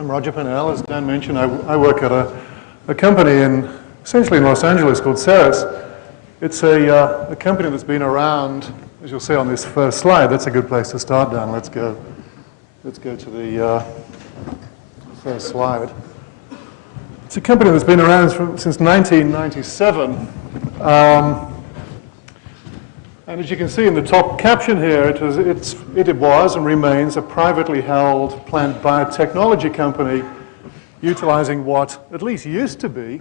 I'm Roger Pennell. As Dan mentioned, I work at a company essentially in Los Angeles called Ceres. It's a company that's been around, as you'll see on this first slide. That's a good place to start, Dan. Let's go to the first slide. It's a company that's been around since 1997. And as you can see in the top caption here, it was and remains a privately held plant biotechnology company utilizing what at least used to be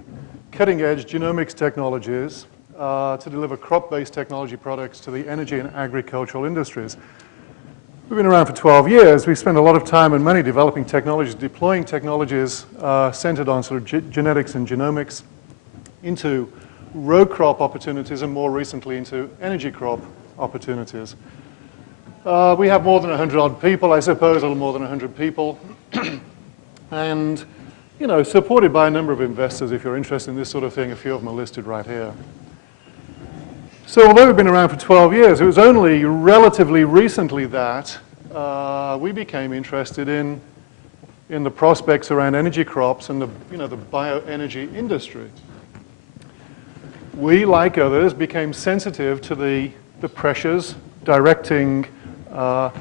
cutting-edge genomics technologies to deliver crop-based technology products to the energy and agricultural industries. We've been around for 12 years. We spent a lot of time and money developing technologies, deploying technologies centered on sort of genetics and genomics into row crop opportunities and more recently into energy crop opportunities. We have more than 100 odd people, I suppose, a little more than 100 people. And, you know, supported by a number of investors. If you're interested in this sort of thing, a few of them are listed right here. So although we've been around for 12 years, it was only relatively recently that we became interested in the prospects around energy crops and the bioenergy industry. We, like others, became sensitive to the pressures directing us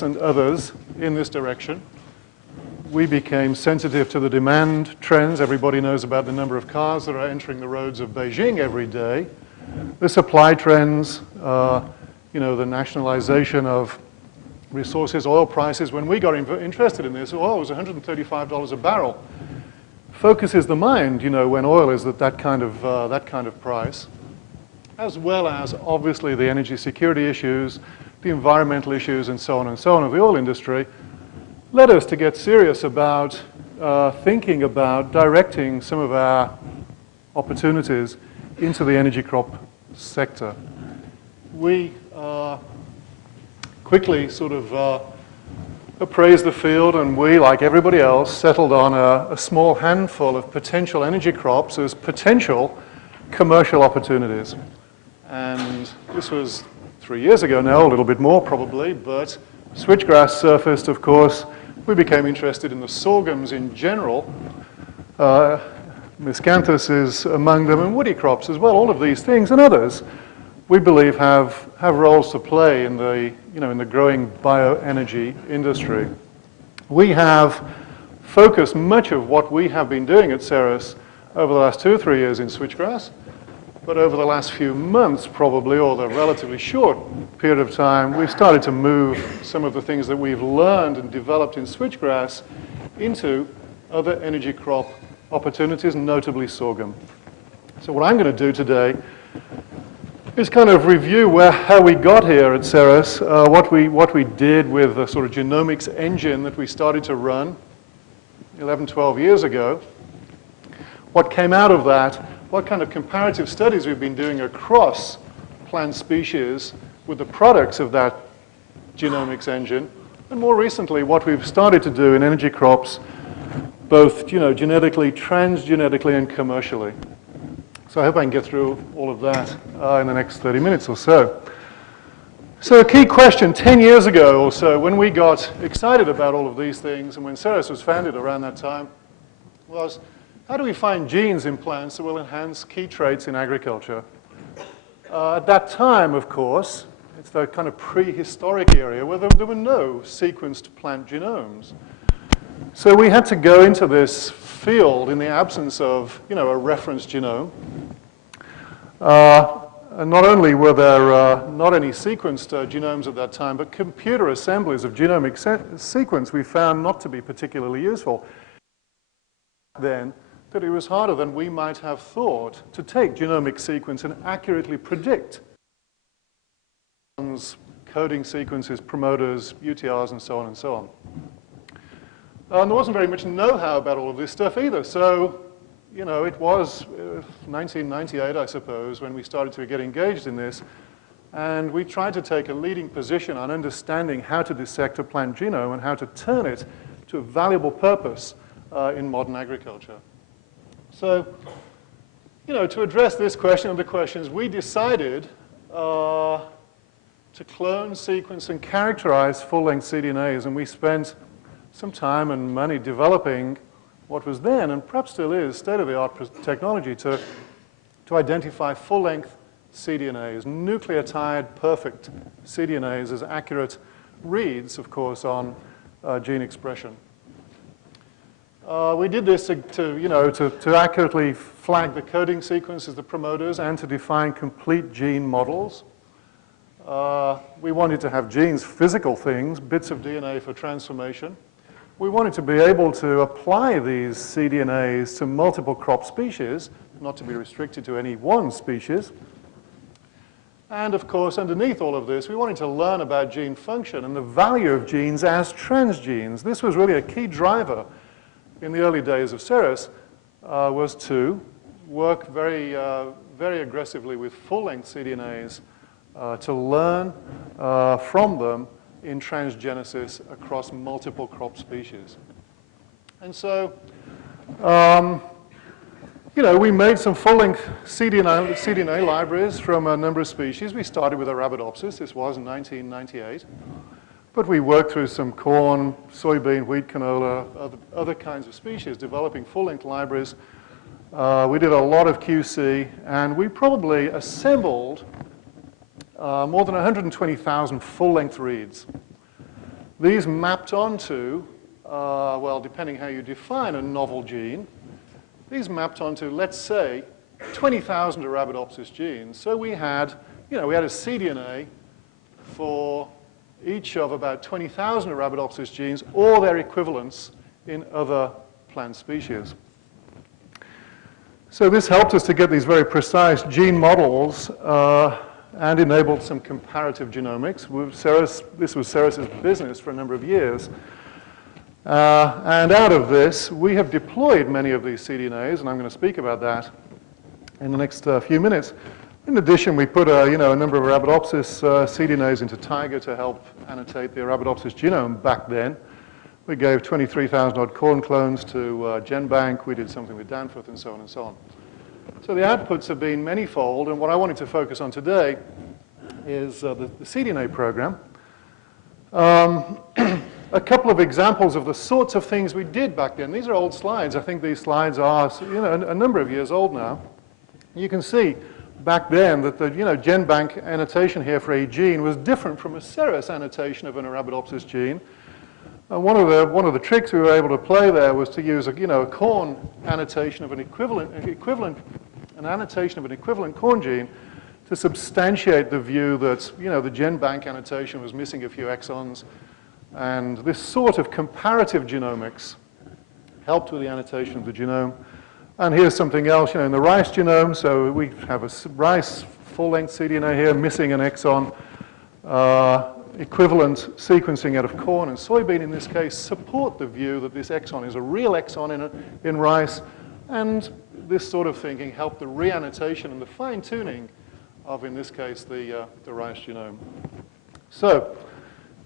and others in this direction. We became sensitive to the demand trends. Everybody knows about the number of cars that are entering the roads of Beijing every day. The supply trends, the nationalization of resources, oil prices. When we got interested in this, oil was $135 a barrel. Focuses the mind, when oil is at that kind of price, as well as obviously the energy security issues, the environmental issues, and so on of the oil industry, led us to get serious about thinking about directing some of our opportunities into the energy crop sector. We quickly sort of appraised the field, and we, like everybody else, settled on a small handful of potential energy crops as potential commercial opportunities. And this was 3 years ago now, a little bit more probably, but switchgrass surfaced, of course. We became interested in the sorghums in general. Miscanthus is among them, and woody crops as well. All of these things and others, we believe, have roles to play in the growing bioenergy industry. We have focused much of what we have been doing at Ceres over the last 2 or 3 years in switchgrass, but over the last few months probably, or the relatively short period of time, we've started to move some of the things that we've learned and developed in switchgrass into other energy crop opportunities, notably sorghum. So what I'm going to do today is kind of review how we got here at Ceres, what we did with the sort of genomics engine that we started to run 11, 12 years ago, what came out of that, what kind of comparative studies we've been doing across plant species with the products of that genomics engine, and more recently what we've started to do in energy crops, both genetically, transgenetically, and commercially. So I hope I can get through all of that in the next 30 minutes or so. So a key question 10 years ago or so, when we got excited about all of these things, and when Ceres was founded around that time, was how do we find genes in plants that will enhance key traits in agriculture? At that time, of course, it's the kind of prehistoric area where there were no sequenced plant genomes. So we had to go into this field in the absence of, a reference genome. And not only were there not any sequenced genomes at that time, but computer assemblies of genomic sequence we found not to be particularly useful. Then, that it was harder than we might have thought to take genomic sequence and accurately predict coding sequences, promoters, UTRs, and so on and so on. And there wasn't very much know-how about all of this stuff either. So, it was 1998, I suppose, when we started to get engaged in this. And we tried to take a leading position on understanding how to dissect a plant genome and how to turn it to a valuable purpose in modern agriculture. So, to address this question and the questions, we decided to clone, sequence, and characterize full-length cDNAs. And we spent some time and money developing what was then, and perhaps still is, state-of-the-art technology to identify full-length cDNAs, nucleotide perfect cDNAs as accurate reads, of course, on gene expression. We did this to accurately flag the coding sequences, the promoters, and to define complete gene models. We wanted to have genes, physical things, bits of DNA for transformation. We wanted to be able to apply these cDNAs to multiple crop species, not to be restricted to any one species. And of course, underneath all of this, we wanted to learn about gene function and the value of genes as transgenes. This was really a key driver in the early days of Ceres, was to work very aggressively with full-length cDNAs to learn from them in transgenesis across multiple crop species. And so, we made some full-length cDNA libraries from a number of species. We started with Arabidopsis. This was in 1998. But we worked through some corn, soybean, wheat, canola, other kinds of species, developing full-length libraries. We did a lot of QC, and we probably assembled more than 120,000 full-length reads. These mapped onto, well, depending how you define a novel gene, these mapped onto, let's say, 20,000 Arabidopsis genes. So we had a cDNA for each of about 20,000 Arabidopsis genes or their equivalents in other plant species. So this helped us to get these very precise gene models and enabled some comparative genomics. This was Ceres' business for a number of years. And out of this, we have deployed many of these cDNAs, and I'm going to speak about that in the next few minutes. In addition, we put a number of Arabidopsis cDNAs into Tiger to help annotate the Arabidopsis genome back then. We gave 23,000 odd corn clones to GenBank. We did something with Danforth and so on and so on. So the outputs have been manyfold, and what I wanted to focus on today is the cDNA program. A couple of examples of the sorts of things we did back then. These are old slides. I think these slides are a number of years old now. You can see back then that the GenBank annotation here for a gene was different from a Ceres annotation of an Arabidopsis gene. One of the tricks we were able to play there was to use a corn annotation of an equivalent corn gene to substantiate the view that the GenBank annotation was missing a few exons. And this sort of comparative genomics helped with the annotation of the genome. And here's something else, in the rice genome. So we have a rice full-length cDNA here, missing an exon. Equivalent sequencing out of corn and soybean, in this case, support the view that this exon is a real exon in rice. And this sort of thinking helped the reannotation and the fine-tuning of, in this case, the rice genome. So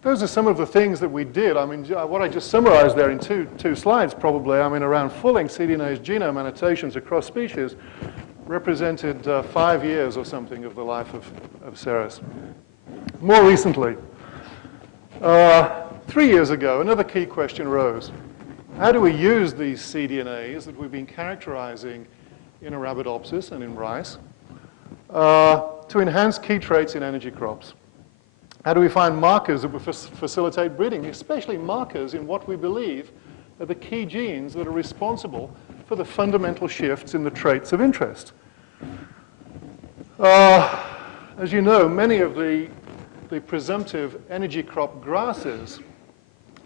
those are some of the things that we did. I mean, what I just summarized there in two slides probably, around full-length cDNA's genome annotations across species represented 5 years or something of the life of Ceres. More recently, 3 years ago, another key question arose. How do we use these cDNAs that we've been characterizing in Arabidopsis and in rice to enhance key traits in energy crops? How do we find markers that will facilitate breeding, especially markers in what we believe are the key genes that are responsible for the fundamental shifts in the traits of interest? As you know, many of the presumptive energy crop grasses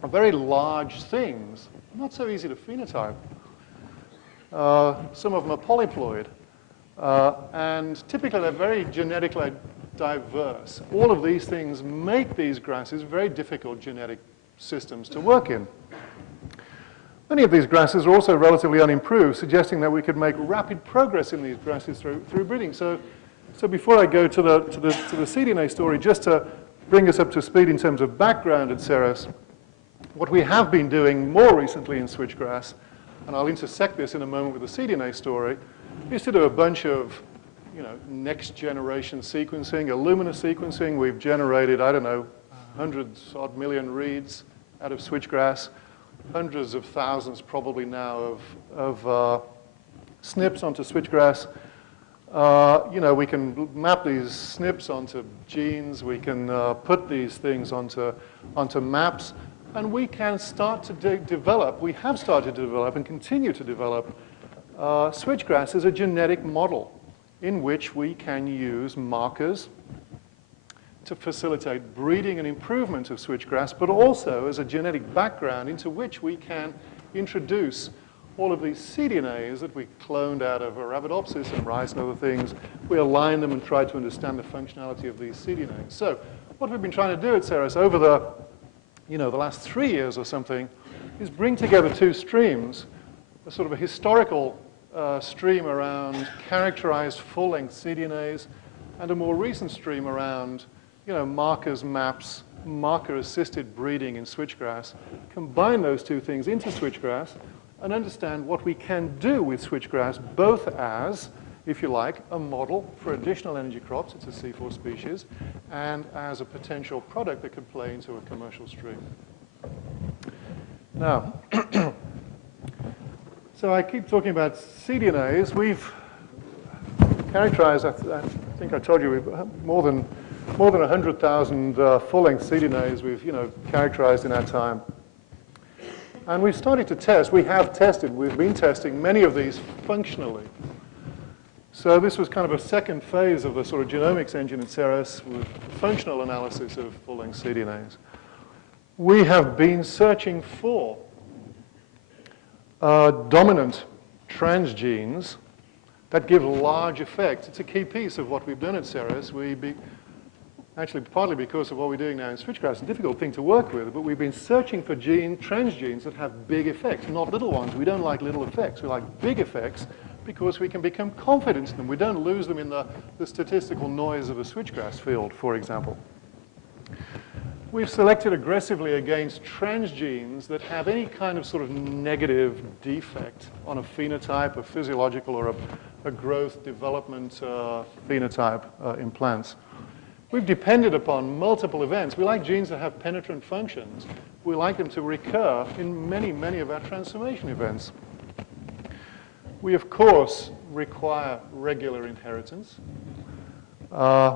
are very large things, not so easy to phenotype. Some of them are polyploid, and typically they're very genetically diverse. All of these things make these grasses very difficult genetic systems to work in. Many of these grasses are also relatively unimproved, suggesting that we could make rapid progress in these grasses through breeding. So before I go to the cDNA story, just to bring us up to speed in terms of background at Ceres, what we have been doing more recently in Switchgrass, and I'll intersect this in a moment with the cDNA story, is to do a bunch of next generation sequencing, Illumina sequencing. We've generated, I don't know, hundreds odd million reads out of Switchgrass. hundreds of thousands probably now of SNPs onto Switchgrass. We can map these SNPs onto genes. We can put these things onto maps. And we can start to develop, we have started to develop and continue to develop Switchgrass as a genetic model in which we can use markers to facilitate breeding and improvement of switchgrass, but also as a genetic background into which we can introduce all of these cDNAs that we cloned out of Arabidopsis and rice and other things. We align them and try to understand the functionality of these cDNAs. So what we've been trying to do at Ceres over the last 3 years or something is bring together two streams, a sort of a historical stream around characterized full-length cDNAs and a more recent stream around markers, maps, marker-assisted breeding in switchgrass, combine those two things into switchgrass and understand what we can do with switchgrass, both as, if you like, a model for additional energy crops, it's a C4 species, and as a potential product that could play into a commercial stream. Now, so I keep talking about cDNAs. We've characterized, I think I told you, we've more than 100,000 full-length cDNAs we've characterized in our time. And we've started to test, we've been testing many of these functionally. So this was kind of a second phase of the sort of genomics engine at Ceres with functional analysis of full-length cDNAs. We have been searching for dominant transgenes that give large effects. It's a key piece of what we've done at Ceres. Actually, partly because of what we're doing now in switchgrass, it's a difficult thing to work with, but we've been searching for transgenes that have big effects, not little ones. We don't like little effects. We like big effects because we can become confident in them. We don't lose them in the statistical noise of a switchgrass field, for example. We've selected aggressively against transgenes that have any kind of sort of negative defect on a phenotype, a physiological or a growth development phenotype in plants. We've depended upon multiple events. We like genes that have penetrant functions. We like them to recur in many, many of our transformation events. We, of course, require regular inheritance.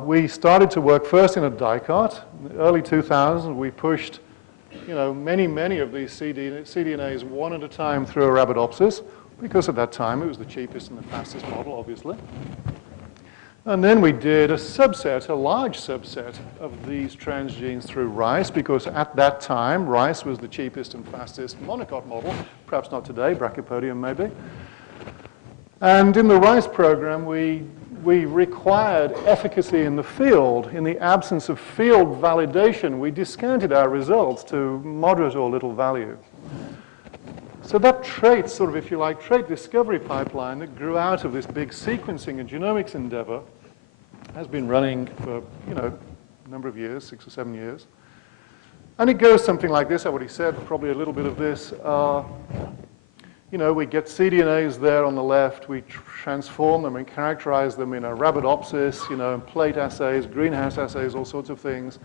We started to work first in a dicart. In the early 2000s, we pushed many, many of these cDNAs one at a time through Arabidopsis, because at that time it was the cheapest and the fastest model, obviously. And then we did a large subset of these transgenes through rice, because at that time, rice was the cheapest and fastest monocot model. Perhaps not today, Brachypodium maybe. And in the rice program, we required efficacy in the field. In the absence of field validation, we discounted our results to moderate or little value. So that trait, sort of, if you like, trait discovery pipeline that grew out of this big sequencing and genomics endeavor has been running for, a number of years, 6 or 7 years. And it goes something like this. I already said probably a little bit of this. We get cDNAs there on the left. We transform them and characterize them in Arabidopsis, in plate assays, greenhouse assays, all sorts of things.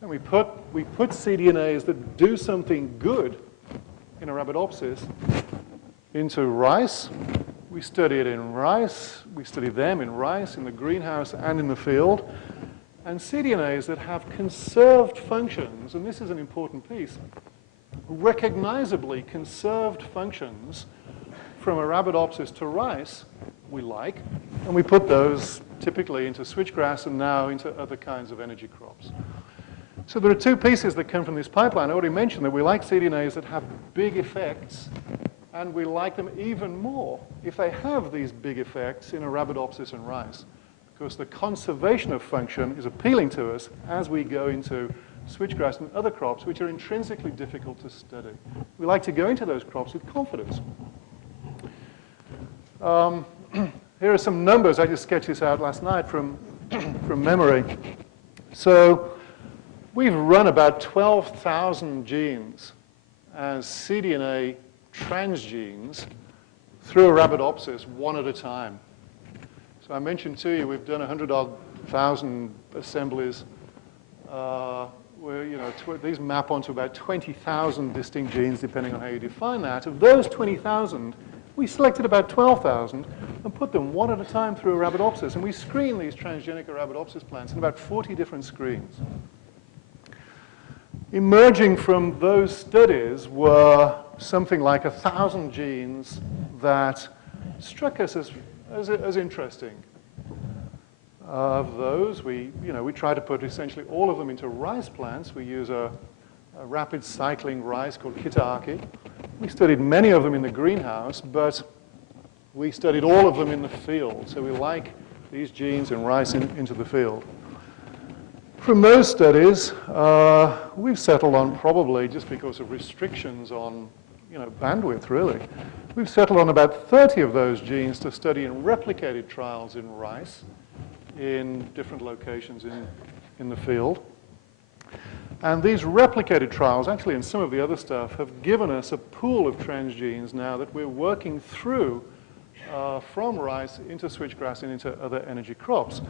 And we put cDNAs that do something good in Arabidopsis into rice. We study it in rice. We study them in rice, in the greenhouse and in the field. And cDNAs that have conserved functions, and this is an important piece, recognizably conserved functions from Arabidopsis to rice, we like, and we put those typically into switchgrass and now into other kinds of energy crops. So there are two pieces that come from this pipeline. I already mentioned that we like cDNAs that have big effects, and we like them even more if they have these big effects in Arabidopsis and rice, because the conservation of function is appealing to us as we go into switchgrass and other crops which are intrinsically difficult to study. We like to go into those crops with confidence. Here are some numbers. I just sketched this out last night from memory. So we've run about 12,000 genes as cDNA transgenes through Arabidopsis one at a time. So I mentioned to you we've done 100,000 assemblies these map onto about 20,000 distinct genes, depending on how you define that. Of those 20,000, we selected about 12,000 and put them one at a time through Arabidopsis. And we screened these transgenic Arabidopsis plants in about 40 different screens. Emerging from those studies were something like 1,000 genes that struck us as interesting. Of those, we try to put essentially all of them into rice plants. We use a rapid cycling rice called Kitaki. We studied many of them in the greenhouse, but we studied all of them in the field. So we like these genes in rice into the field. From those studies, we've settled on probably, just because of restrictions on bandwidth really, we've settled on about 30 of those genes to study in replicated trials in rice in different locations in the field. And these replicated trials, actually in some of the other stuff, have given us a pool of transgenes now that we're working through from rice into switchgrass and into other energy crops.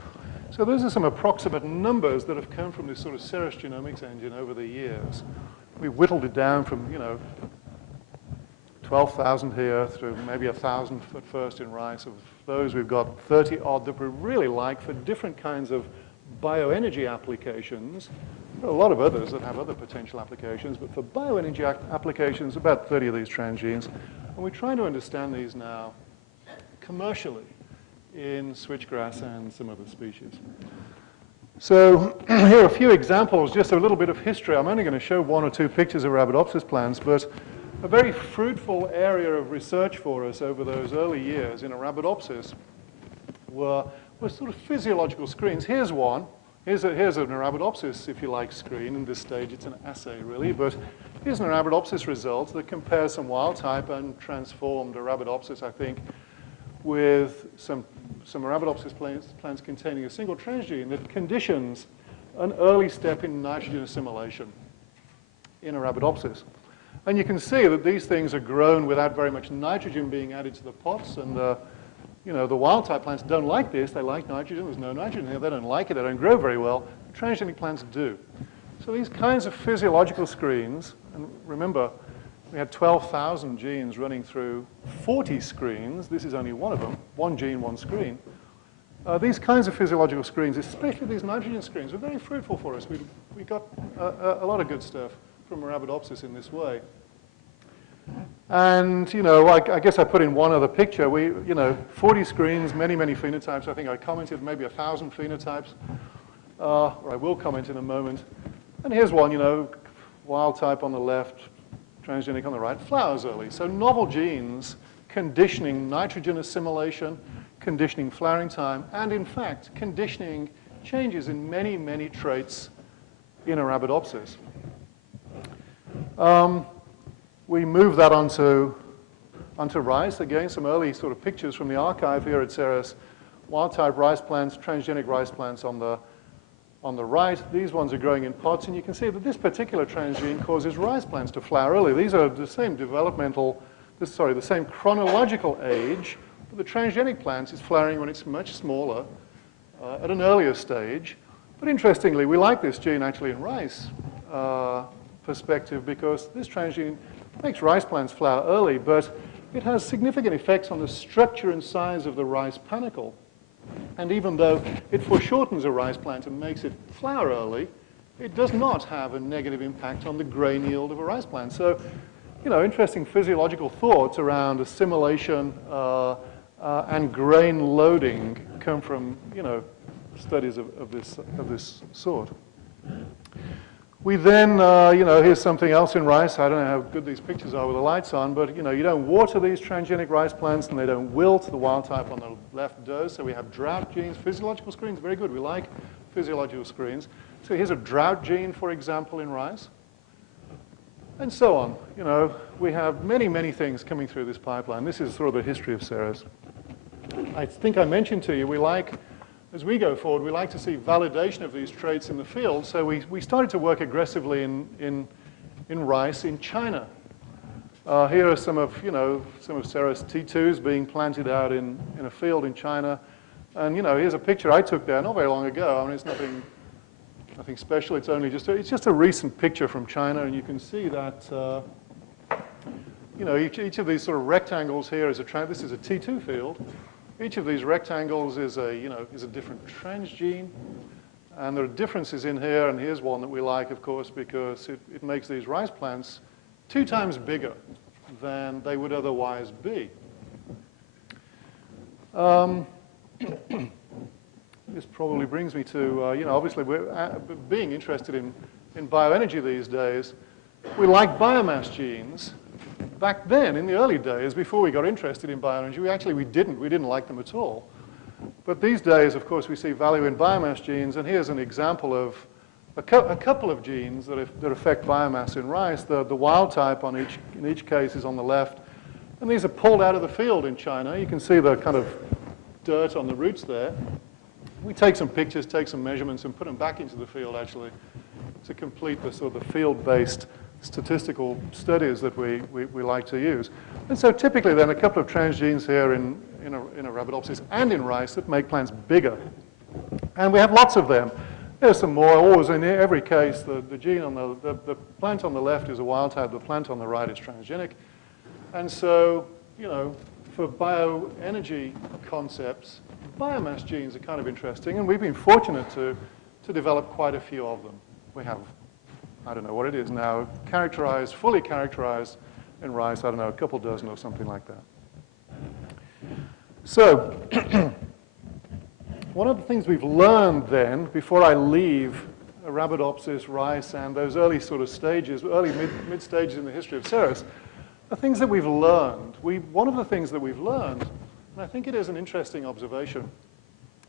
So those are some approximate numbers that have come from this sort of Ceres Genomics engine over the years. We whittled it down from, 12,000 here through maybe 1,000 at first in rice. Of those, we've got 30 odd that we really like for different kinds of bioenergy applications. There are a lot of others that have other potential applications, but for bioenergy applications, about 30 of these transgenes. And we're trying to understand these now commercially in switchgrass and some other species. So here are a few examples, just a little bit of history. I'm only going to show one or two pictures of Arabidopsis plants, but a very fruitful area of research for us over those early years in Arabidopsis were sort of physiological screens. Here's one. Here's an Arabidopsis, if you like, screen. In this stage, it's an assay, really. But here's an Arabidopsis result that compares some wild type and transformed Arabidopsis, I think, with some Arabidopsis plants containing a single transgene that conditions an early step in nitrogen assimilation in Arabidopsis. And you can see that these things are grown without very much nitrogen being added to the pots. And the wild type plants don't like this. They like nitrogen. There's no nitrogen here. They don't like it. They don't grow very well. Transgenic plants do. So these kinds of physiological screens, and remember, we had 12,000 genes running through 40 screens. This is only one of them. One gene, one screen. These kinds of physiological screens, especially these nitrogen screens, were very fruitful for us. We got a lot of good stuff from Arabidopsis in this way. And, I guess I put in one other picture. 40 screens, many, many phenotypes. I think I commented maybe 1,000 phenotypes. Or I will comment in a moment. And here's one, wild type on the left, transgenic on the right, flowers early. So novel genes conditioning nitrogen assimilation, conditioning flowering time, and in fact, conditioning changes in many, many traits in Arabidopsis. We moved that onto rice. Again, some early sort of pictures from the archive here at Ceres. Wild-type rice plants, transgenic rice plants on the right. These ones are growing in pots, and you can see that this particular transgene causes rice plants to flower early. These are the same the same chronological age, but the transgenic plant is flowering when it's much smaller at an earlier stage. But interestingly, we like this gene actually in rice perspective because this transgene makes rice plants flower early, but it has significant effects on the structure and size of the rice panicle. And even though it foreshortens a rice plant and makes it flower early, it does not have a negative impact on the grain yield of a rice plant. So, interesting physiological thoughts around assimilation and grain loading come from, studies of this sort. We then, here's something else in rice. I don't know how good these pictures are with the lights on, but, you don't water these transgenic rice plants and they don't wilt. The wild type on the left does. So we have drought genes. Physiological screens, very good. We like physiological screens. So here's a drought gene, for example, in rice. And so on. We have many, many things coming through this pipeline. This is sort of the history of Ceres. I think I mentioned to you, as we go forward, we like to see validation of these traits in the field. So we started to work aggressively in rice in China. Here are some of Ceres T2s being planted out in a field in China. And here's a picture I took there not very long ago. I mean, it's nothing nothing special. It's only just a recent picture from China, and you can see that you know, each of these sort of rectangles here is this is a T2 field. Each of these rectangles is a different transgene, and there are differences in here. And here's one that we like, of course, because it makes these rice plants 2 times bigger than they would otherwise be. This probably brings me to, you know, obviously we're being interested in bioenergy these days. We like biomass genes. Back then, in the early days, before we got interested in bioenergy, we didn't like them at all. But these days, of course, we see value in biomass genes, and here's an example of a couple of genes that affect biomass in rice. The wild type in each case is on the left, and these are pulled out of the field in China. You can see the kind of dirt on the roots there. We take some pictures, take some measurements, and put them back into the field, actually, to complete the sort of the field-based statistical studies that we like to use. And so typically then a couple of transgenes here in Arabidopsis and in rice that make plants bigger. And we have lots of them. There's some more. Always in every case, the gene on the plant on the left is a wild type, the plant on the right is transgenic. And so, you know, for bioenergy concepts, biomass genes are kind of interesting, and we've been fortunate to develop quite a few of them. We have, I don't know what it is now, fully characterized in rice, I don't know, a couple dozen or something like that. So, one of the things we've learned then, before I leave Arabidopsis, rice, and those early sort of stages, early mid stages in the history of Ceres, are things that we've learned. One of the things that we've learned, and I think it is an interesting observation,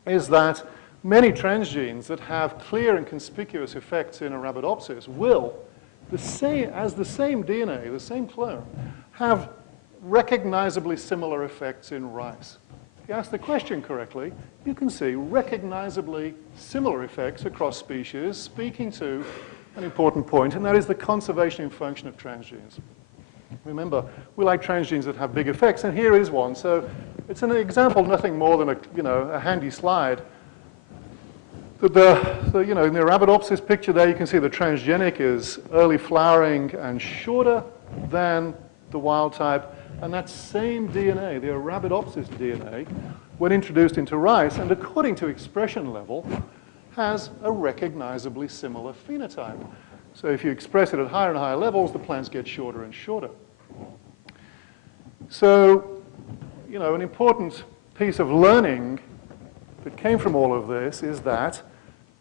is that many transgenes that have clear and conspicuous effects in Arabidopsis will, as the same DNA, the same clone, have recognizably similar effects in rice. If you ask the question correctly, you can see recognizably similar effects across species, speaking to an important point, and that is the conservation in function of transgenes. Remember, we like transgenes that have big effects, and here is one. So it's an example, nothing more than a handy slide. In the Arabidopsis picture there, you can see the transgenic is early flowering and shorter than the wild type. And that same DNA, the Arabidopsis DNA, when introduced into rice, and according to expression level, has a recognizably similar phenotype. So if you express it at higher and higher levels, the plants get shorter and shorter. So, you know, an important piece of learning that came from all of this is that,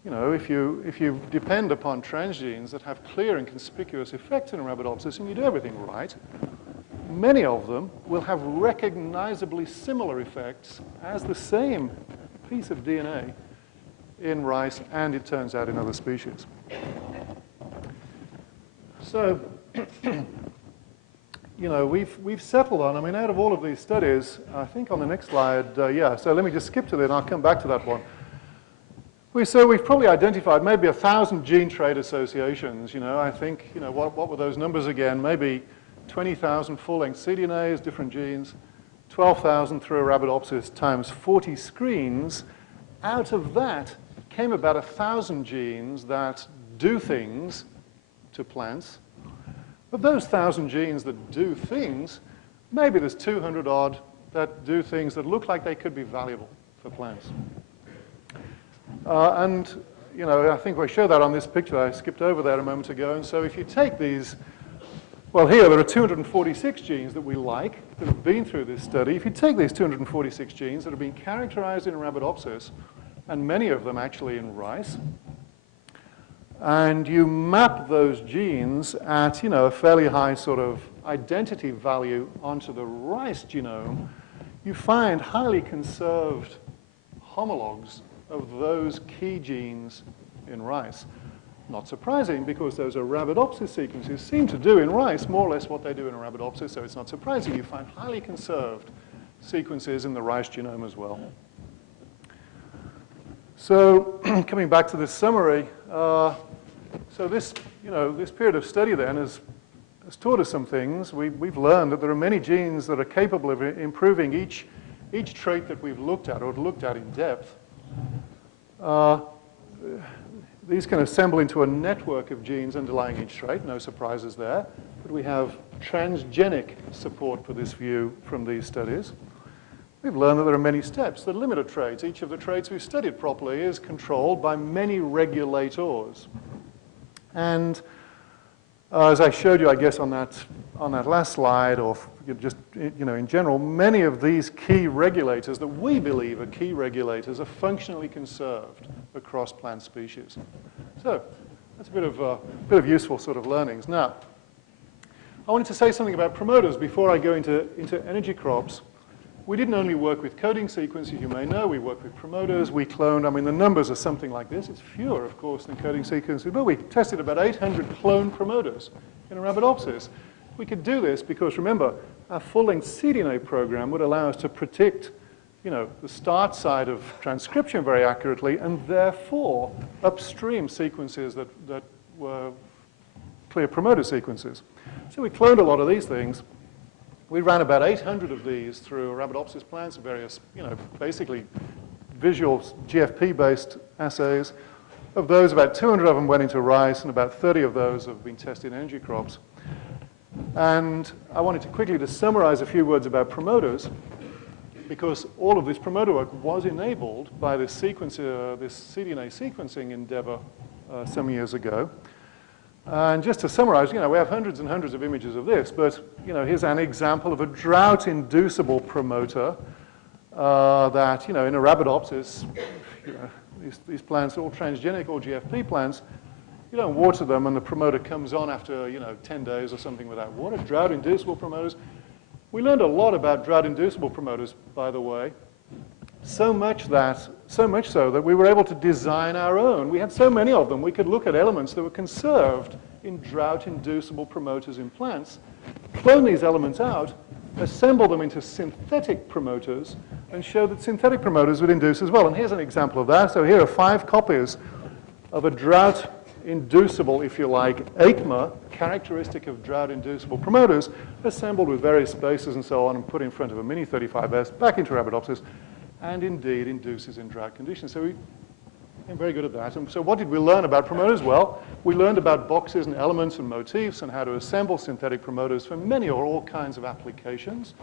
you know, if you depend upon transgenes that have clear and conspicuous effects in Arabidopsis and you do everything right, many of them will have recognizably similar effects as the same piece of DNA in rice, and it turns out in other species. So, you know, we've settled on, I mean, out of all of these studies, I think on the next slide, yeah, so let me just skip to that and I'll come back to that one. So we've probably identified maybe 1,000 gene trait associations, you know, I think, you know, what were those numbers again? Maybe 20,000 full-length cDNAs, different genes, 12,000 through Arabidopsis times 40 screens. Out of that came about 1,000 genes that do things to plants. Of those 1,000 genes that do things, maybe there's 200 odd that do things that look like they could be valuable for plants. And, you know, I think I showed that on this picture. I skipped over that a moment ago. And so if you take these, well, here there are 246 genes that we like that have been through this study. If you take these 246 genes that have been characterized in Arabidopsis, and many of them actually in rice, and you map those genes at, you know, a fairly high sort of identity value onto the rice genome, you find highly conserved homologs of those key genes in rice. Not surprising, because those Arabidopsis sequences seem to do in rice more or less what they do in Arabidopsis, so it's not surprising you find highly conserved sequences in the rice genome as well. So coming back to this summary, so this, you know, this period of study then has taught us some things. We've learned that there are many genes that are capable of improving each trait that we've looked at or looked at in depth. these can assemble into a network of genes underlying each trait, no surprises there. But we have transgenic support for this view from these studies. We've learned that there are many steps that limit a trait. Each of the traits we've studied properly is controlled by many regulators. And as I showed you, I guess, on that last slide, or just in general, many of these key regulators that we believe are key regulators are functionally conserved across plant species. So that's a bit of useful sort of learnings. Now, I wanted to say something about promoters before I go into energy crops. We didn't only work with coding sequences, you may know. We work with promoters. We cloned. I mean, the numbers are something like this. It's fewer, of course, than coding sequences. But we tested about 800 cloned promoters in Arabidopsis. We could do this because, remember, our full-length cDNA program would allow us to predict, the start side of transcription very accurately, and therefore upstream sequences that were clear promoter sequences. So we cloned a lot of these things. We ran about 800 of these through Arabidopsis plants, various, basically visual GFP-based assays. Of those, about 200 of them went into rice, and about 30 of those have been tested in energy crops. And I wanted to quickly just summarize a few words about promoters, because all of this promoter work was enabled by this cDNA sequencing endeavor some years ago. And just to summarize, we have hundreds and hundreds of images of this, but here's an example of a drought-inducible promoter that, in Arabidopsis, these plants are all transgenic, all GFP plants. You don't water them, and the promoter comes on after 10 days or something without water. Drought-inducible promoters. We learned a lot about drought-inducible promoters, by the way. So much so that we were able to design our own. We had so many of them, we could look at elements that were conserved in drought-inducible promoters in plants, clone these elements out, assemble them into synthetic promoters, and show that synthetic promoters would induce as well. And here's an example of that. So here are 5 copies of a drought-inducible, if you like, ACMA, characteristic of drought-inducible promoters, assembled with various spaces and so on, and put in front of a mini 35S back into Arabidopsis, and indeed induces in drought conditions. So we became very good at that. And so what did we learn about promoters? Well, we learned about boxes and elements and motifs and how to assemble synthetic promoters for many or all kinds of applications.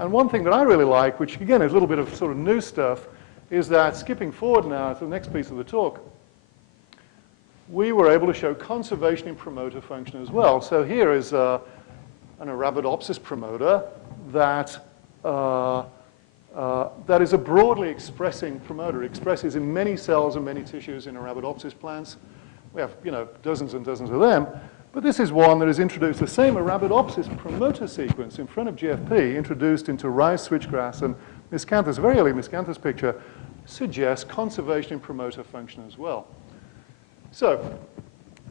And one thing that I really like, which again is a little bit of sort of new stuff, is that skipping forward now to the next piece of the talk, we were able to show conservation in promoter function as well. So here is an Arabidopsis promoter that is a broadly expressing promoter. It expresses in many cells and many tissues in Arabidopsis plants. We have, dozens and dozens of them. But this is one that has introduced the same Arabidopsis promoter sequence in front of GFP, introduced into rice, switchgrass, and miscanthus. A very early miscanthus picture suggests conservation in promoter function as well. So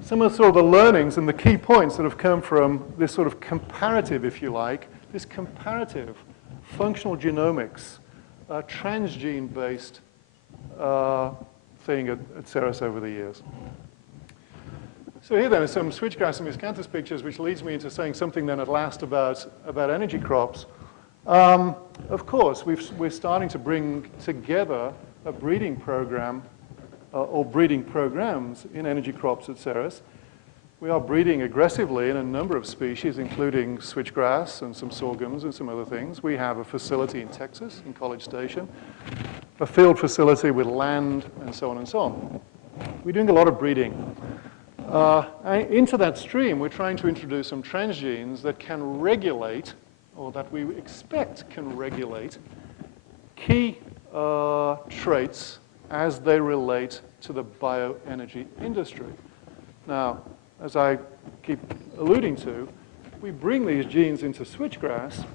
some of sort of the learnings and the key points that have come from this sort of comparative, if you like, this comparative functional genomics, transgene-based thing at Ceres over the years. So here then are some switchgrass and miscanthus pictures, which leads me into saying something then at last about energy crops. Of course, we're starting to bring together a breeding program or breeding programs in energy crops at Ceres. We are breeding aggressively in a number of species, including switchgrass and some sorghums and some other things. We have a facility in Texas, in College Station, a field facility with land, and so on and so on. We're doing a lot of breeding. Into that stream, we're trying to introduce some transgenes that can regulate, or that we expect can regulate, key traits as they relate to the bioenergy industry. Now, as I keep alluding to, we bring these genes into switchgrass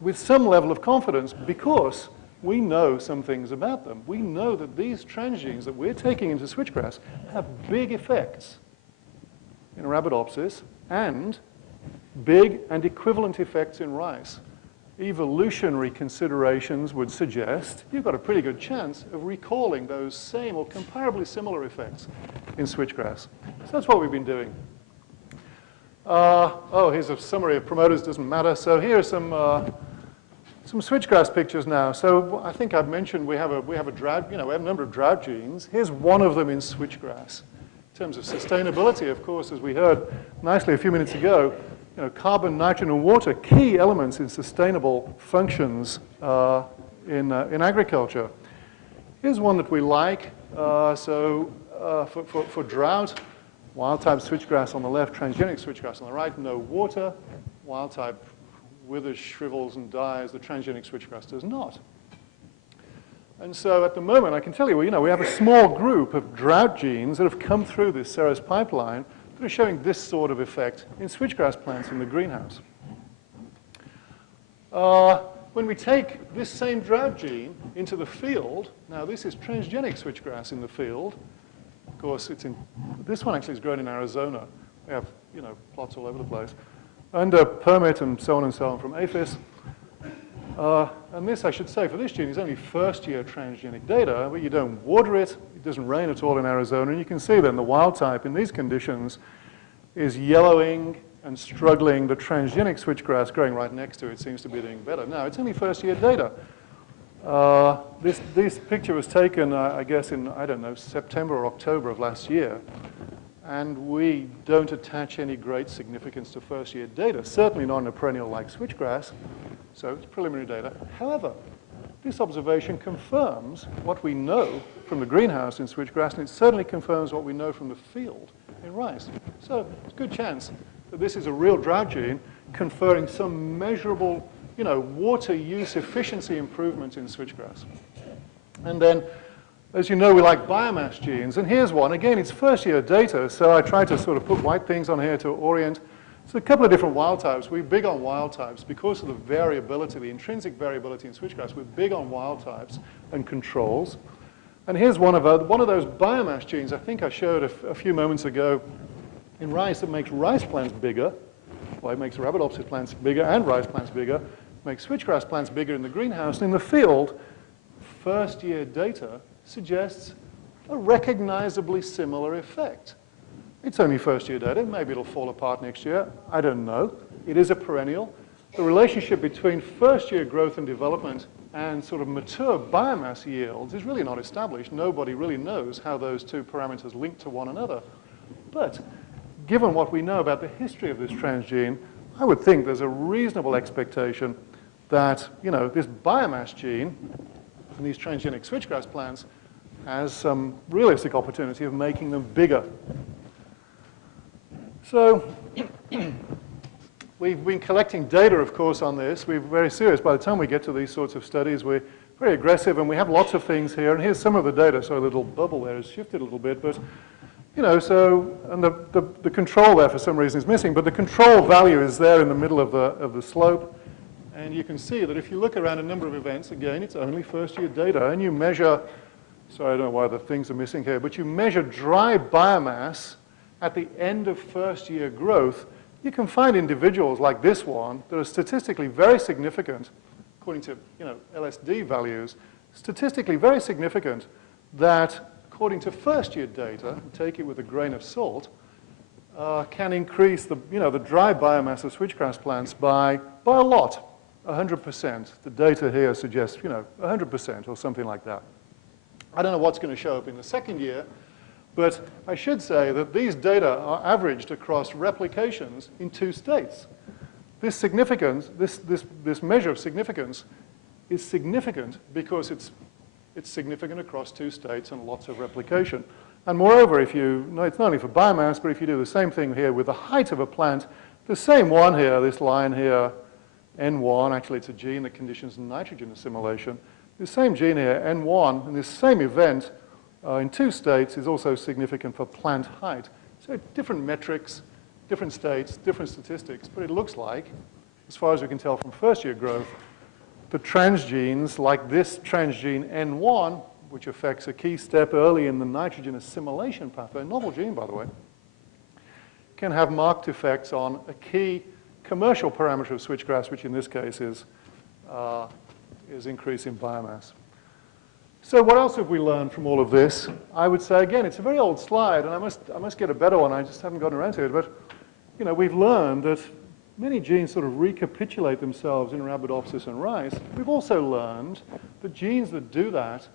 with some level of confidence because we know some things about them. We know that these transgenes that we're taking into switchgrass have big effects in Arabidopsis and big and equivalent effects in rice. Evolutionary considerations would suggest you've got a pretty good chance of recalling those same or comparably similar effects in switchgrass. So that's what we've been doing. Here's a summary of promoters, doesn't matter. So here are some Some switchgrass pictures now. So I think I've mentioned we have a drought, we have a number of drought genes. Here's one of them in switchgrass. In terms of sustainability, of course, as we heard nicely a few minutes ago, carbon, nitrogen, and water, key elements in sustainable functions in agriculture. Here's one that we like. For drought, wild-type switchgrass on the left, transgenic switchgrass on the right, no water. Wild-type withers, shrivels, and dies. The transgenic switchgrass does not. And so at the moment, I can tell you, we have a small group of drought genes that have come through this Ceres pipeline that are showing this sort of effect in switchgrass plants in the greenhouse. When we take this same drought gene into the field, now this is transgenic switchgrass in the field. Of course, this one actually is grown in Arizona. We have, plots all over the place. Under permit and so on from APHIS. And this, I should say, for this gene is only first-year transgenic data, but you don't water it. It doesn't rain at all in Arizona. And you can see then the wild type in these conditions is yellowing and struggling. The transgenic switchgrass growing right next to it seems to be doing better. Now, it's only first-year data. This picture was taken, I guess, in, I don't know, September or October of last year. And we don't attach any great significance to first-year data, certainly not in a perennial like switchgrass. So it's preliminary data. However, this observation confirms what we know from the greenhouse in switchgrass, and it certainly confirms what we know from the field in rice. So it's a good chance that this is a real drought gene conferring some measurable, water use efficiency improvements in switchgrass. And then, as you know, we like biomass genes. And here's one. Again, it's first-year data, so I tried to sort of put white things on here to orient. So a couple of different wild types. We're big on wild types because of the variability, the intrinsic variability in switchgrass. We're big on wild types and controls. And here's one of those biomass genes I think I showed a few moments ago in rice that makes rice plants bigger. Well, it makes Arabidopsis plants bigger and rice plants bigger. Makes switchgrass plants bigger in the greenhouse. And in the field, first-year data suggests a recognizably similar effect. It's only first-year data. Maybe it'll fall apart next year. I don't know. It is a perennial. The relationship between first-year growth and development and sort of mature biomass yields is really not established. Nobody really knows how those two parameters link to one another. But given what we know about the history of this transgene, I would think there's a reasonable expectation that, this biomass gene in these transgenic switchgrass plants has some realistic opportunity of making them bigger. So we've been collecting data, of course, on this. We're very serious. By the time we get to these sorts of studies, we're very aggressive, and we have lots of things here. And here's some of the data. So a little bubble there has shifted a little bit. But, and the control there for some reason is missing. But the control value is there in the middle of the slope. And you can see that if you look around a number of events, again, it's only first-year data. And you measure, sorry, I don't know why the things are missing here, but you measure dry biomass at the end of first-year growth. You can find individuals like this one that are statistically very significant, according to LSD values, statistically very significant that, according to first-year data, take it with a grain of salt, can increase the dry biomass of switchgrass plants by a lot, 100%. The data here suggests 100% or something like that. I don't know what's going to show up in the second year, but I should say that these data are averaged across replications in 2 states. This significance, this measure of significance is significant because it's significant across 2 states and lots of replication. And moreover, it's not only for biomass, but if you do the same thing here with the height of a plant, the same one here, this line here, N1, actually it's a gene that conditions nitrogen assimilation. The same gene here, N1, in this same event, in 2 states is also significant for plant height. So different metrics, different states, different statistics, but it looks like, as far as we can tell from first-year growth, the transgenes, like this transgene N1, which affects a key step early in the nitrogen assimilation pathway, a novel gene, by the way, can have marked effects on a key commercial parameter of switchgrass, which in this case is increase in biomass. So what else have we learned from all of this? I would say, again, it's a very old slide, and I must get a better one. I just haven't gotten around to it. But we've learned that many genes sort of recapitulate themselves in Arabidopsis and rice. We've also learned that genes that do that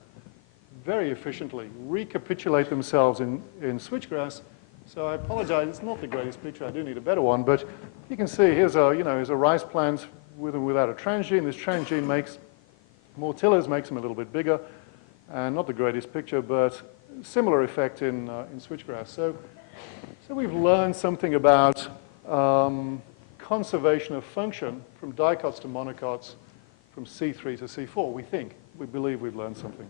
very efficiently recapitulate themselves in switchgrass. So I apologize, it's not the greatest picture. I do need a better one, but you can see here's a rice plant with and without a transgene. This transgene makes more tillers, makes them a little bit bigger, and not the greatest picture, but similar effect in switchgrass. So we've learned something about conservation of function from dicots to monocots, from C3 to C4, we believe we've learned something.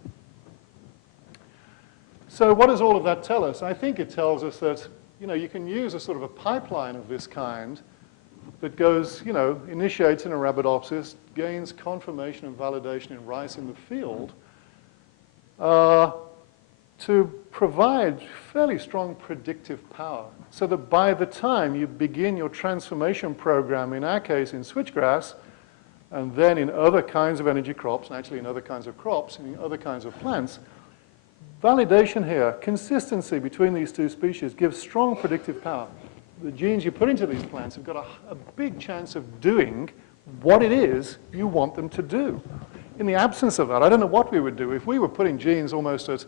So what does all of that tell us? I think it tells us that, you can use a sort of a pipeline of this kind that goes, initiates in Arabidopsis, gains confirmation and validation in rice in the field, to provide fairly strong predictive power, so that by the time you begin your transformation program, in our case in switchgrass, and then in other kinds of energy crops, and actually in other kinds of crops, and in other kinds of plants, validation here, consistency between these two species gives strong predictive power. The genes you put into these plants have got a big chance of doing what it is you want them to do. In the absence of that, I don't know what we would do if we were putting genes almost at,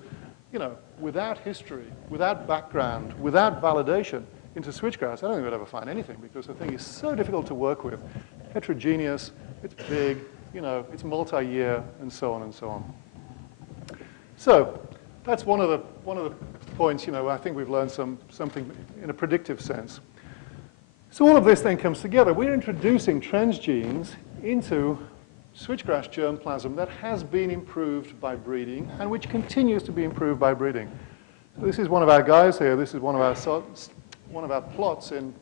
without history, without background, without validation into switchgrass. I don't think we'd ever find anything because the thing is so difficult to work with. Heterogeneous, it's big, it's multi-year, and so on and so on. So that's one of the points, I think we've learned something in a predictive sense. So all of this then comes together. We're introducing transgenes into switchgrass germplasm that has been improved by breeding and which continues to be improved by breeding. So this is one of our guys here. This is one of our plots in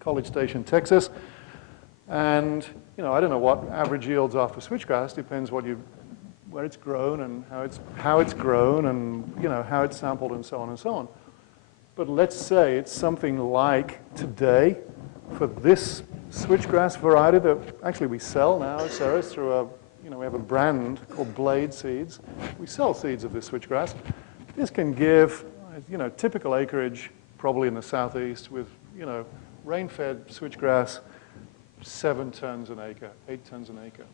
College Station, Texas. And I don't know what average yields are for switchgrass. Depends where it's grown and how it's grown and how it's sampled and so on and so on. But let's say it's something like today for this switchgrass variety that actually we sell now at Ceres through we have a brand called Blade Seeds. We sell seeds of this switchgrass. This can give, typical acreage probably in the southeast with, rain-fed switchgrass, 7 tons an acre, 8 tons an acre.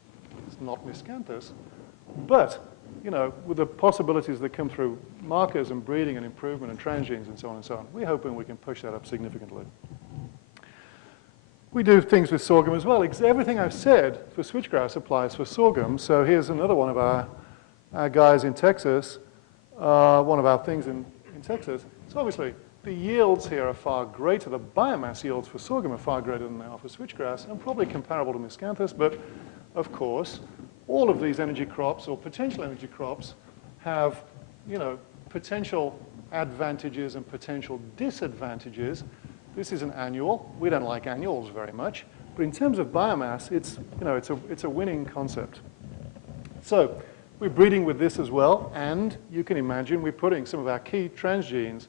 It's not miscanthus, but, with the possibilities that come through markers and breeding and improvement and transgenes and so on, we're hoping we can push that up significantly. We do things with sorghum as well. Everything I've said for switchgrass applies for sorghum. So here's another one of our guys in Texas, one of our things in Texas. So obviously, the yields here are far greater. The biomass yields for sorghum are far greater than they are for switchgrass, and probably comparable to miscanthus. But of course, all of these energy crops or potential energy crops have, potential advantages and potential disadvantages. This is an annual. We don't like annuals very much. But in terms of biomass, it's a winning concept. So we're breeding with this as well. And you can imagine we're putting some of our key transgenes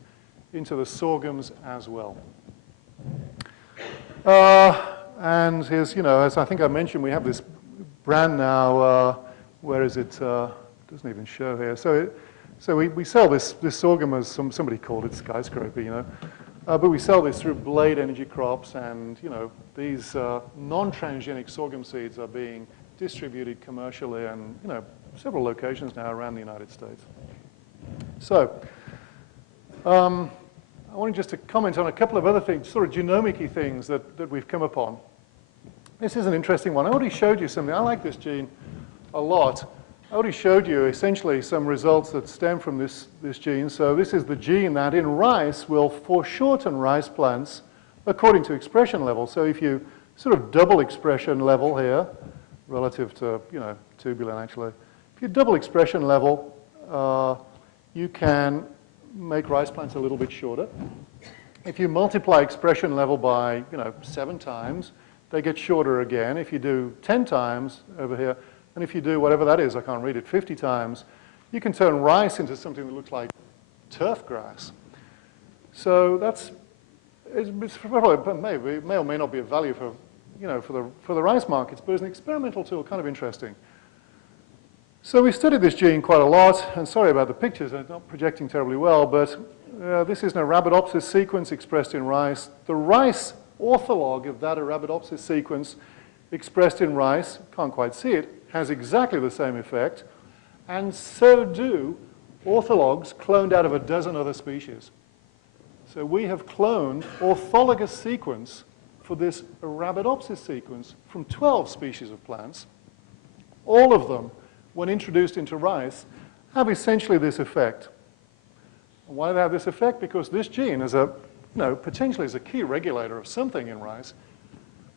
into the sorghums as well. And here's, as I think I mentioned, we have this brand now. Where is it? Doesn't even show here. So we sell this sorghum as somebody called it Skyscraper, but we sell this through Blade Energy Crops, and these non-transgenic sorghum seeds are being distributed commercially in several locations now around the United States. So I wanted just to comment on a couple of other things, sort of genomic-y things that we've come upon. This is an interesting one. I already showed you something. I like this gene a lot. I already showed you essentially some results that stem from this gene. So this is the gene that in rice will foreshorten rice plants according to expression level. So if you sort of double expression level here, relative to, tubulin actually, if you double expression level, you can make rice plants a little bit shorter. If you multiply expression level by, 7 times, they get shorter again. If you do 10 times over here, and if you do whatever that is, I can't read it, 50 times, you can turn rice into something that looks like turf grass. So it's probably may or may not be of value for, for the rice markets, but as an experimental tool, kind of interesting. So we studied this gene quite a lot, and sorry about the pictures, I'm not projecting terribly well, but this is an Arabidopsis sequence expressed in rice. The rice ortholog of that Arabidopsis sequence expressed in rice, can't quite see it, has exactly the same effect, and so do orthologs cloned out of a dozen other species. So we have cloned orthologous sequence for this Arabidopsis sequence from 12 species of plants. All of them, when introduced into rice, have essentially this effect. And why do they have this effect? Because this gene is potentially is a key regulator of something in rice.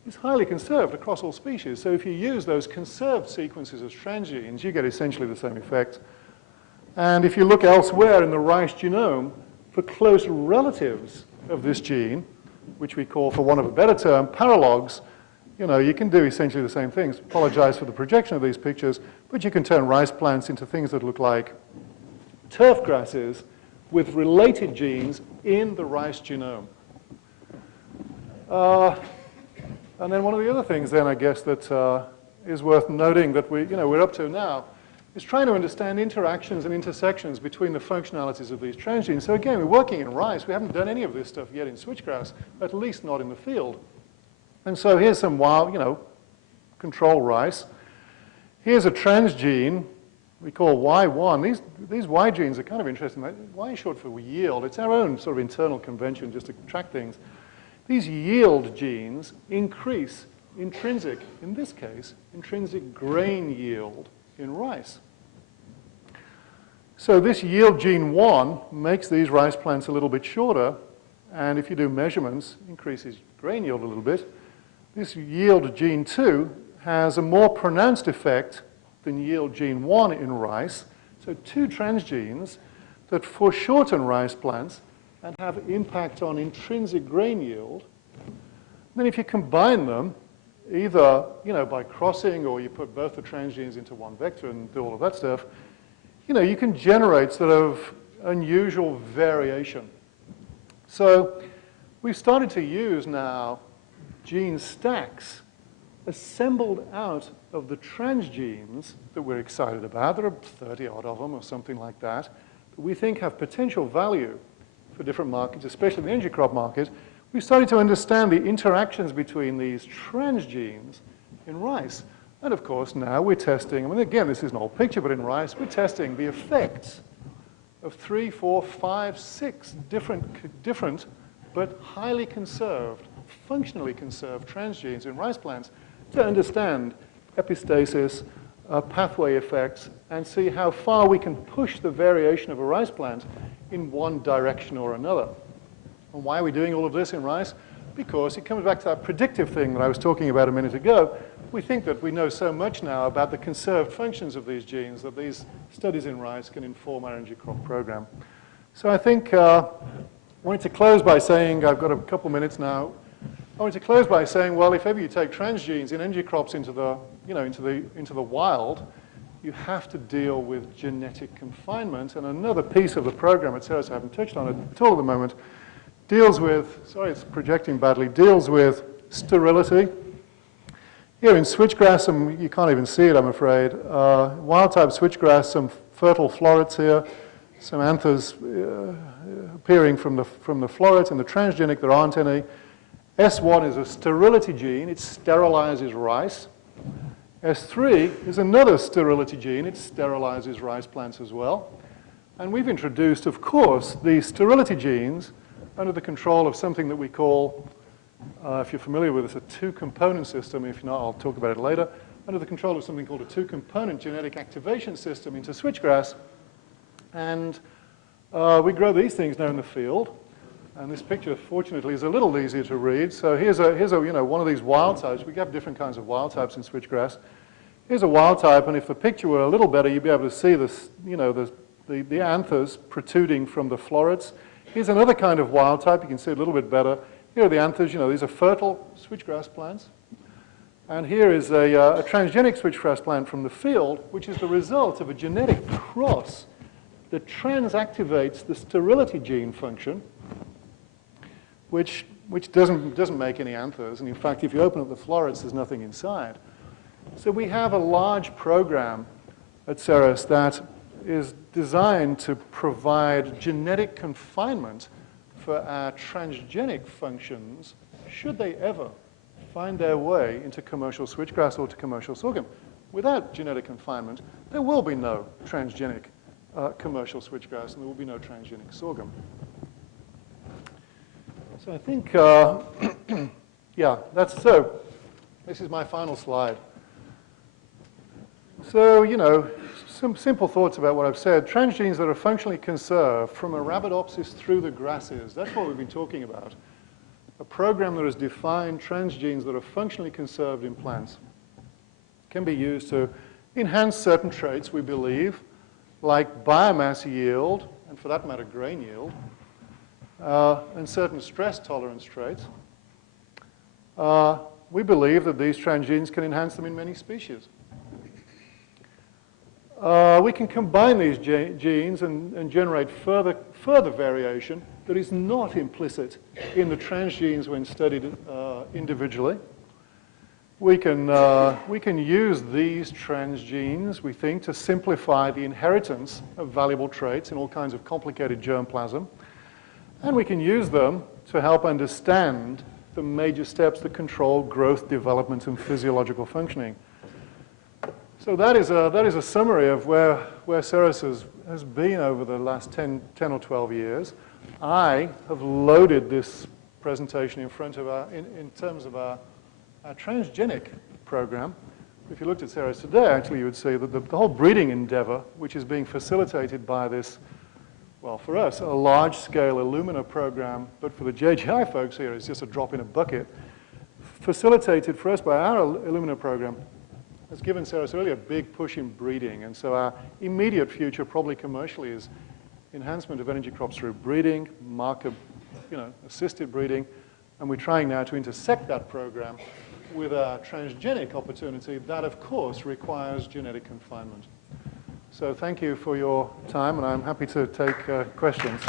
It's highly conserved across all species. So if you use those conserved sequences as transgenes, you get essentially the same effect. And if you look elsewhere in the rice genome, for close relatives of this gene, which we call, for want of a better term, paralogs, you can do essentially the same things. Apologize for the projection of these pictures, but you can turn rice plants into things that look like turf grasses with related genes in the rice genome. And then one of the other things then, I guess, that is worth noting that we're up to now is trying to understand interactions and intersections between the functionalities of these transgenes. So again, we're working in rice. We haven't done any of this stuff yet in switchgrass, at least not in the field. And so here's some wild, control rice. Here's a transgene we call Y1. These Y genes are kind of interesting. Y is short for yield. It's our own sort of internal convention just to track things. These yield genes increase intrinsic, in this case, intrinsic grain yield in rice. So this yield gene 1 makes these rice plants a little bit shorter, and if you do measurements, increases grain yield a little bit. This yield gene 2 has a more pronounced effect than yield gene 1 in rice. So two transgenes that foreshorten rice plants and have impact on intrinsic grain yield. And then if you combine them, either by crossing or you put both the transgenes into one vector and do all of that stuff, you can generate sort of unusual variation. So we've started to use now gene stacks assembled out of the transgenes that we're excited about. There are 30-odd of them or something like that, that we think have potential value for different markets, especially the energy crop market. We've started to understand the interactions between these transgenes in rice. And of course, now we're testing, again, this is an old picture, but in rice, we're testing the effects of 3, 4, 5, 6 different but highly conserved, functionally conserved transgenes in rice plants to understand epistasis, pathway effects, and see how far we can push the variation of a rice plant in one direction or another. And why are we doing all of this in rice? Because it comes back to that predictive thing that I was talking about a minute ago. We think that we know so much now about the conserved functions of these genes that these studies in rice can inform our energy crop program. So I think I wanted to close by saying, I've got a couple minutes now, I wanted to close by saying, well, if ever you take transgenes in energy crops into the wild, you have to deal with genetic confinement. And another piece of the program at Ceres, I haven't touched on it at all at the moment, deals with, sorry, it's projecting badly, deals with sterility. Here in switchgrass, and you can't even see it, I'm afraid, wild-type switchgrass, some fertile florets here, some anthers appearing from the florets. In the transgenic, there aren't any. S1 is a sterility gene. It sterilizes rice. S3 is another sterility gene. It sterilizes rice plants as well. And we've introduced, of course, these sterility genes under the control of something that we call, if you're familiar with this, a two-component system. If not, I'll talk about it later. Under the control of something called a two-component genetic activation system into switchgrass. And we grow these things now in the field. And this picture, fortunately, is a little easier to read. So here's one of these wild types. We have different kinds of wild types in switchgrass. Here's a wild type, and if the picture were a little better, you'd be able to see this, the anthers protruding from the florets. Here's another kind of wild type. You can see it a little bit better. Here are the anthers. These are fertile switchgrass plants. And here is a transgenic switchgrass plant from the field, which is the result of a genetic cross that transactivates the sterility gene function, which doesn't make any anthers. And in fact, if you open up the florets, there's nothing inside. So we have a large program at Ceres that is designed to provide genetic confinement for our transgenic functions should they ever find their way into commercial switchgrass or to commercial sorghum, without genetic confinement, there will be no transgenic commercial switchgrass, and there will be no transgenic sorghum. So I think, yeah, so this is my final slide. So, you know, some simple thoughts about what I've said. Transgenes that are functionally conserved from Arabidopsis through the grasses, that's what we've been talking about. A program that has defined transgenes that are functionally conserved in plants can be used to enhance certain traits, we believe, like biomass yield, and for that matter, grain yield, and certain stress tolerance traits. We believe that these transgenes can enhance them in many species. We can combine these genes and generate further variation that is not implicit in the transgenes when studied individually. We can use these transgenes, we think, to simplify the inheritance of valuable traits in all kinds of complicated germplasm. And we can use them to help understand the major steps that control growth, development, and physiological functioning. So that is a summary of where Ceres has been over the last 10 or 12 years. I have loaded this presentation in front of in terms of our transgenic program. If you looked at Ceres today, actually, you would see that the whole breeding endeavor, which is being facilitated by this, well, for us, a large-scale Illumina program, but for the JGI folks here, it's just a drop in a bucket, facilitated for us by our Illumina program, has given Ceres really a big push in breeding. And so our immediate future, probably commercially, is enhancement of energy crops through breeding, marker, assisted breeding. And we're trying now to intersect that program with a transgenic opportunity that, of course, requires genetic confinement. So thank you for your time, and I'm happy to take questions.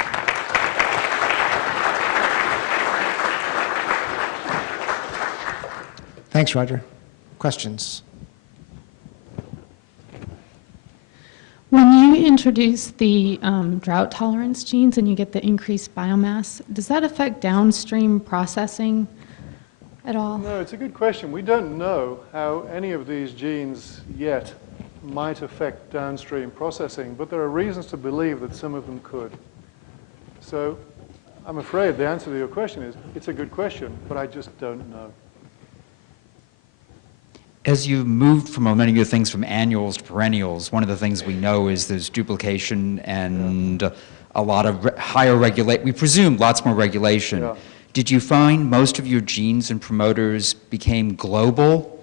Thanks, Roger. Questions? When you introduce the drought tolerance genes and you get the increased biomass, does that affect downstream processing at all? No, it's a good question. We don't know how any of these genes yet might affect downstream processing, but there are reasons to believe that some of them could. So I'm afraid the answer to your question is, it's a good question, but I just don't know. As you've moved from many of the things from annuals to perennials, one of the things we know is there's duplication and a lot of higher regulation. We presume lots more regulation. Yeah. Did you find most of your genes and promoters became global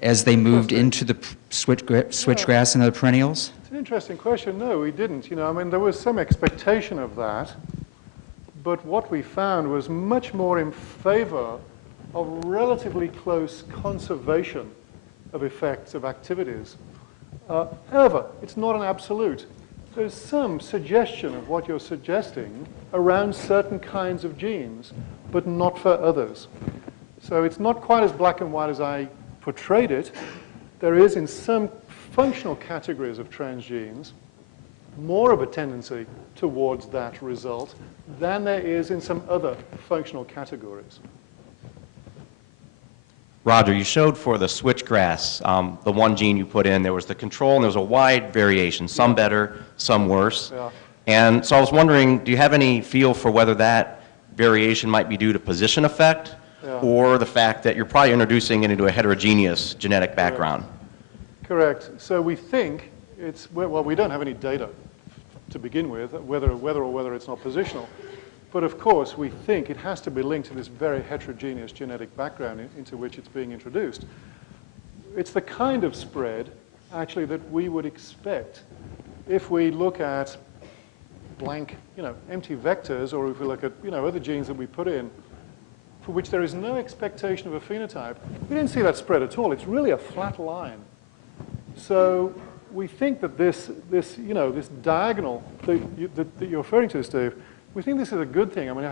as they moved into the switchgrass and other perennials? It's an interesting question. No, we didn't. I mean, there was some expectation of that, but what we found was much more in favor of relatively close conservation of effects of activities. However, it's not an absolute. There's some suggestion of what you're suggesting around certain kinds of genes, but not for others. So it's not quite as black and white as I portrayed it. There is, in some functional categories of transgenes, more of a tendency towards that result than there is in some other functional categories. Roger, you showed for the switchgrass, the one gene you put in, there was the control and there was a wide variation, some better, some worse. Yeah. And so I was wondering, do you have any feel for whether that variation might be due to position effect or the fact that you're probably introducing it into a heterogeneous genetic background? Correct. So we think it's, well, we don't have any data to begin with, whether it's not positional. But of course, we think it has to be linked to this very heterogeneous genetic background into which it's being introduced. It's the kind of spread, actually, that we would expect if we look at blank, empty vectors, or if we look at, other genes that we put in, for which there is no expectation of a phenotype. We don't see that spread at all. It's really a flat line. So we think that this diagonal that you're referring to, Steve, we think this is a good thing. I mean,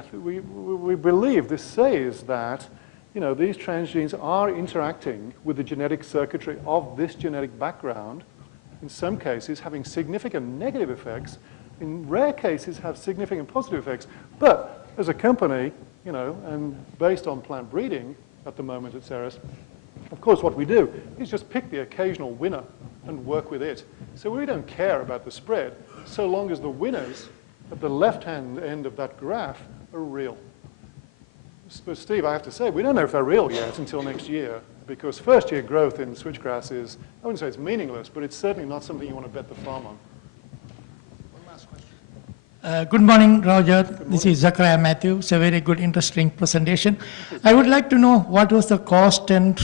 we believe this says that, these transgenes are interacting with the genetic circuitry of this genetic background, in some cases having significant negative effects, in rare cases have significant positive effects, but as a company, you know, and based on plant breeding at the moment at Ceres, of course what we do is just pick the occasional winner and work with it. So we don't care about the spread so long as the winners at the left-hand end of that graph are real. But Steve, I have to say, we don't know if they're real yet until next year, because first-year growth in switchgrass is, I wouldn't say it's meaningless, but it's certainly not something you want to bet the farm on. Good morning, Roger. This is Zachariah Matthew. It's a very good, interesting presentation. I would like to know what was the cost and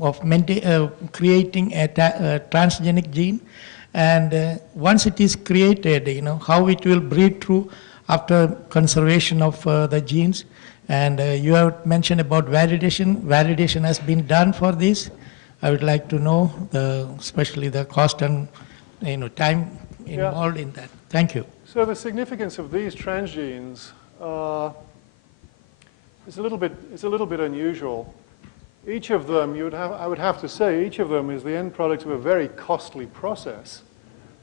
of creating a transgenic gene, and once it is created, you know, how it will breed through after conservation of the genes. And you have mentioned about validation. Validation has been done for this. I would like to know, especially the cost and, you know, time involved in that. Thank you. So the significance of these transgenes is a little bit unusual. Each of them, I would have to say, each of them is the end product of a very costly process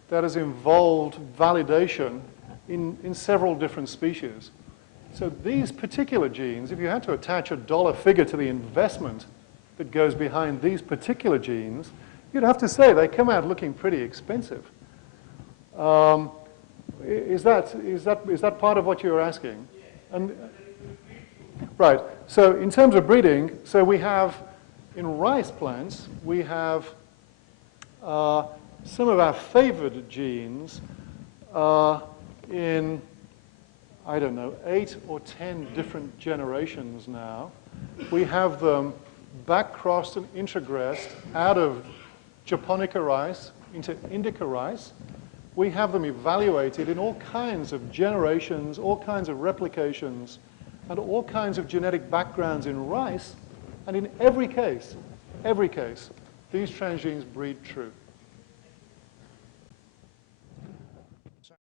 that has involved validation in several different species. So these particular genes, if you had to attach a dollar figure to the investment that goes behind these particular genes, you'd have to say they come out looking pretty expensive. Is that part of what you were asking? And, right. So in terms of breeding, so we have in rice plants, we have some of our favored genes in, I don't know, 8 or 10 different generations now. We have them back-crossed and introgressed out of Japonica rice into Indica rice. We have them evaluated in all kinds of generations, all kinds of replications, and all kinds of genetic backgrounds in rice. And in every case, these transgenes breed true.